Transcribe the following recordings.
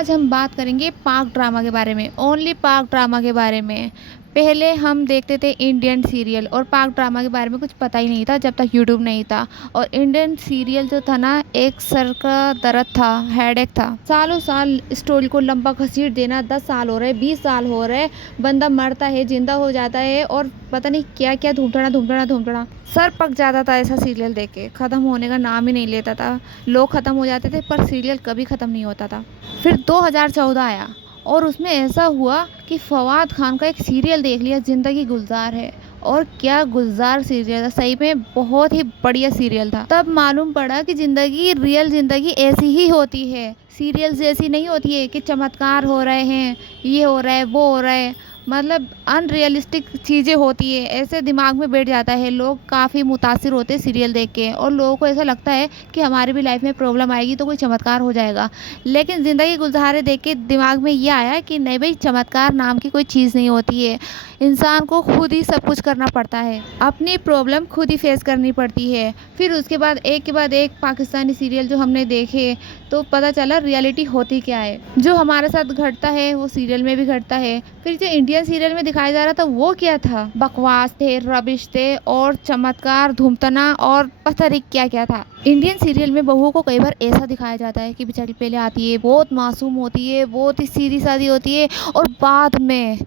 आज हम बात करेंगे पाक ड्रामा के बारे में, ओनली पाक ड्रामा के बारे में। पहले हम देखते थे इंडियन सीरियल और पाक ड्रामा के बारे में कुछ पता ही नहीं था जब तक यूट्यूब नहीं था। और इंडियन सीरियल जो था ना, एक सर का दर्द था, हेडेक था। सालों साल स्टोरी को लंबा घसीट देना, 10 साल हो रहे, 20 साल हो रहे, बंदा मरता है, जिंदा हो जाता है और पता नहीं क्या क्या धूमधड़ा। सर पक जाता था ऐसा सीरियल देख के, ख़त्म होने का नाम ही नहीं लेता था। लोग ख़त्म हो जाते थे पर सीरियल कभी ख़त्म नहीं होता था। फिर 2014 आया और उसमें ऐसा हुआ कि फवाद खान का एक सीरियल देख लिया, ज़िंदगी गुलजार है। और क्या गुलजार सीरियल था, सही में बहुत ही बढ़िया सीरियल था। तब मालूम पड़ा कि ज़िंदगी, रियल ज़िंदगी ऐसी ही होती है, सीरियल जैसी नहीं होती है कि चमत्कार हो रहे हैं, ये हो रहा है, वो हो रहा है। मतलब अनरियलिस्टिक चीज़ें होती है, ऐसे दिमाग में बैठ जाता है। लोग काफ़ी मुतासिर होते हैं सीरियल देख के और लोगों को ऐसा लगता है कि हमारी भी लाइफ में प्रॉब्लम आएगी तो कोई चमत्कार हो जाएगा। लेकिन ज़िंदगी गुलजार देख के दिमाग में ये आया कि नहीं भाई, चमत्कार नाम की कोई चीज़ नहीं होती है। इंसान को खुद ही सब कुछ करना पड़ता है, अपनी प्रॉब्लम खुद ही फेस करनी पड़ती है। फिर उसके बाद एक के बाद एक पाकिस्तानी सीरियल जो हमने देखे तो पता चला रियलिटी होती क्या है। जो हमारे साथ घटता है वो सीरियल में भी घटता है। फिर जो इंडियन सीरियल में दिखाया जा रहा था वो क्या था, बकवास थे, रबिश थे और चमत्कार, धूमतना और पता नहीं क्या क्या था। इंडियन सीरियल में बहुओं को कई बार ऐसा दिखाया जाता है कि बेचारी पहले आती है, बहुत मासूम होती है, बहुत ही सीधी सादी होती है और बाद में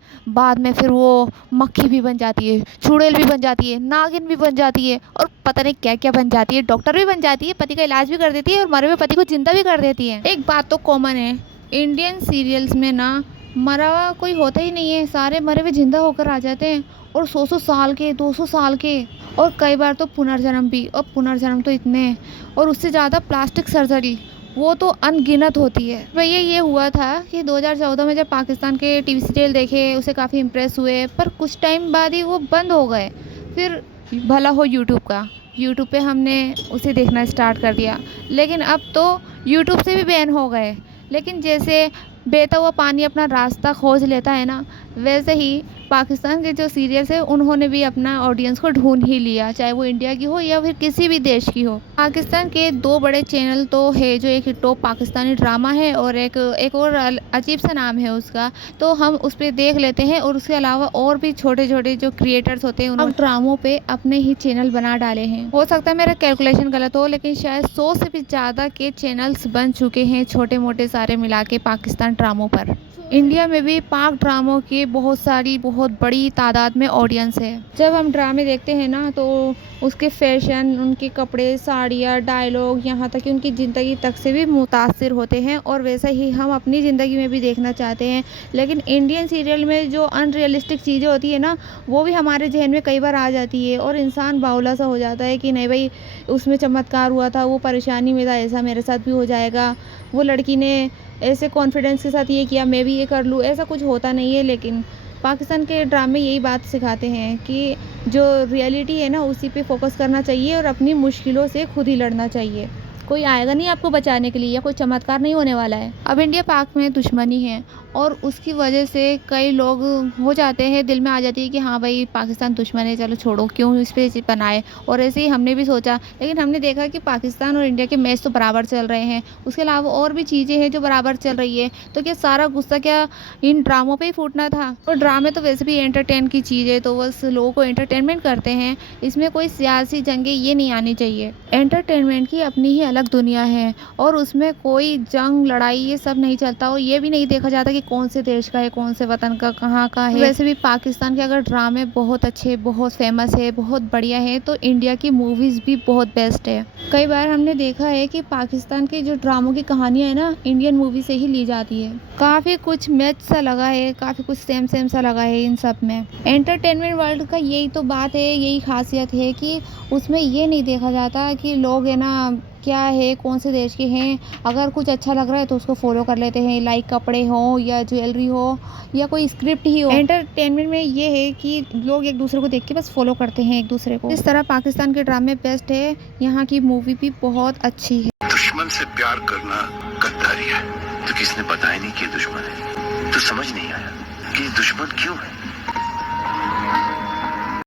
फिर वो मक्खी भी बन जाती है, चुड़ैल भी बन जाती है, नागिन भी बन जाती है और पता नहीं क्या क्या बन जाती है, डॉक्टर भी बन जाती है, पति का इलाज भी कर देती है और मरे हुए पति को जिंदा भी कर देती है। एक बात तो कॉमन है, इंडियन सीरियल्स में ना मरा हुआ कोई होता ही नहीं है, सारे मरे हुए जिंदा होकर आ जाते हैं और 100 साल के, 200 साल के और कई बार तो पुनर्जन्म भी। और पुनर्जन्म तो इतने हैं और उससे ज़्यादा प्लास्टिक सर्जरी, वो तो अनगिनत होती है। भैया ये हुआ था कि 2014 में जब पाकिस्तान के टीवी सीरियल देखे, उसे काफ़ी इम्प्रेस हुए पर कुछ टाइम बाद ही वो बंद हो गए। फिर भला हो यूट्यूब पे हमने उसे देखना स्टार्ट कर दिया, लेकिन अब तो यूट्यूब से भी बैन हो गए। लेकिन जैसे बहता हुआ पानी अपना रास्ता खोज लेता है ना, वैसे ही पाकिस्तान के जो सीरियल्स है उन्होंने भी अपना ऑडियंस को ढूंढ ही लिया, चाहे वो इंडिया की हो या फिर किसी भी देश की हो। पाकिस्तान के 2 बड़े चैनल तो है, जो एक टॉप पाकिस्तानी ड्रामा है और एक और अजीब सा नाम है उसका, तो हम उस पर देख लेते हैं। और उसके अलावा और भी छोटे छोटे जो क्रिएटर्स होते हैं उन्होंने ड्रामों पे अपने ही चैनल बना डाले हैं। हो सकता है मेरा कैलकुलेशन गलत हो, लेकिन शायद 100 से भी ज़्यादा के चैनल्स बन चुके हैं, छोटे मोटे सारे मिला के पाकिस्तान ड्रामों पर। इंडिया में भी पाक ड्रामों की बहुत बड़ी तादाद में ऑडियंस है। जब हम ड्रामे देखते हैं ना तो उसके फैशन, उनके कपड़े, साड़ियाँ, डायलॉग, यहाँ तक कि उनकी ज़िंदगी तक से भी मुतासिर होते हैं और वैसा ही हम अपनी ज़िंदगी में भी देखना चाहते हैं। लेकिन इंडियन सीरियल में जो अनरियलिस्टिक चीज़ें होती है ना, वो भी हमारे जहन में कई बार आ जाती है और इंसान बावला सा हो जाता है कि नहीं भाई, उसमें चमत्कार हुआ था, वो परेशानी में था, ऐसा मेरे साथ भी हो जाएगा। वो लड़की ने ऐसे कॉन्फिडेंस के साथ ये किया, मैं भी ये कर लूँ, ऐसा कुछ होता नहीं है। लेकिन पाकिस्तान के ड्रामे यही बात सिखाते हैं कि जो रियलिटी है ना, उसी पे फोकस करना चाहिए और अपनी मुश्किलों से खुद ही लड़ना चाहिए। कोई आएगा नहीं आपको बचाने के लिए, या कोई चमत्कार नहीं होने वाला है। अब इंडिया पाक में दुश्मनी है और उसकी वजह से कई लोग हो जाते हैं, दिल में आ जाती है कि हाँ भाई पाकिस्तान दुश्मन है, चलो छोड़ो, क्यों इस पे बनाए। और ऐसे ही हमने भी सोचा, लेकिन हमने देखा कि पाकिस्तान और इंडिया के मैच तो बराबर चल रहे हैं, उसके अलावा और भी चीज़ें हैं जो बराबर चल रही है, तो क्या सारा गुस्सा क्या इन ड्रामों पे ही फूटना था। और ड्रामे तो वैसे भी एंटरटेन की चीज़ है, तो बस लोगों को एंटरटेनमेंट करते हैं, इसमें कोई सियासी जंगें ये नहीं आनी चाहिए। एंटरटेनमेंट की अपनी ही अलग दुनिया है और उसमें कोई जंग, लड़ाई ये सब नहीं चलता और ये भी नहीं देखा जाता कि कौन से देश का है, कौन से वतन का, कहाँ का है। वैसे भी पाकिस्तान के अगर ड्रामे बहुत अच्छे, बहुत फेमस है, बहुत बढ़िया है, तो इंडिया की मूवीज़ भी बहुत बेस्ट है। कई बार हमने देखा है कि पाकिस्तान के जो ड्रामों की कहानियाँ है ना, इंडियन मूवी से ही ली जाती है। काफ़ी कुछ मैच सा लगा है, काफ़ी कुछ सेम सेम सा लगा है इन सब में। एंटरटेनमेंट वर्ल्ड का यही तो बात है, यही खासियत है कि उसमें ये नहीं देखा जाता कि लोग है ना क्या है, कौन से देश के हैं। अगर कुछ अच्छा लग रहा है तो उसको फॉलो कर लेते हैं, लाइक कपड़े हो या ज्वेलरी हो या कोई स्क्रिप्ट ही हो। एंटरटेनमेंट में ये है कि लोग एक दूसरे को देख के बस फॉलो करते हैं एक दूसरे को। इस तरह पाकिस्तान के ड्रामे बेस्ट है, यहाँ की मूवी भी बहुत अच्छी है। दुश्मन से प्यार करना गद्दारी है, तो किसने बताया नहीं कि दुश्मन है, तो समझ नहीं आया कि दुश्मन क्यों है।